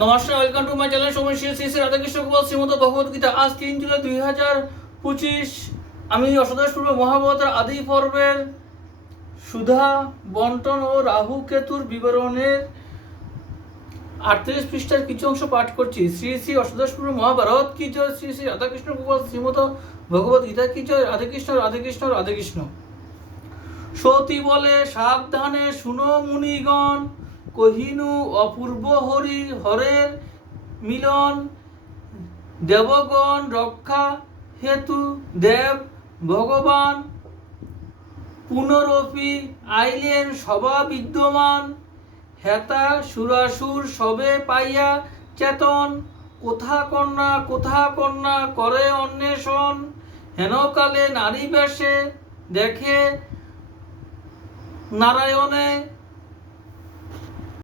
নমস্কার, welcome to my channel সময় শ্রী শ্রী রাধাকৃষ্ণ গোপাল শ্রীমদ ভগবদ্গীতা। আজ 3 জুলাই 2025। আমি অষ্টাদশ পূর্ব মহাভারতের আদি পর্বের সুধা বন্টন ও রাহু কেতুর বিবরণের 38 পৃষ্ঠার কিছু অংশ পাঠ করছি। শ্রী শ্রী অষ্টাদশ পূর্ব মহাভারত কি জয়, শ্রী শ্রী রাধাকৃষ্ণ গোপাল শ্রীমদ ভগবদ্গীতা কি জয়। রাধে কৃষ্ণ রাধে কৃষ্ণ রাধে কৃষ্ণ। সতী বলে, সাবধানে শুনো মুনিগণ, কহিনু অপূর্ব হরের মিলন। দেবগণ রক্ষা হেতু দেব ভগবান, পুনরপি আইলেন সভা বিদ্যমান। হেতা সুরাসুর সবে পাইয়া চেতন, কোথা কন্যা করে অন্বেষণ। হেনকালে নারী বেশে দেখে নারায়ণে,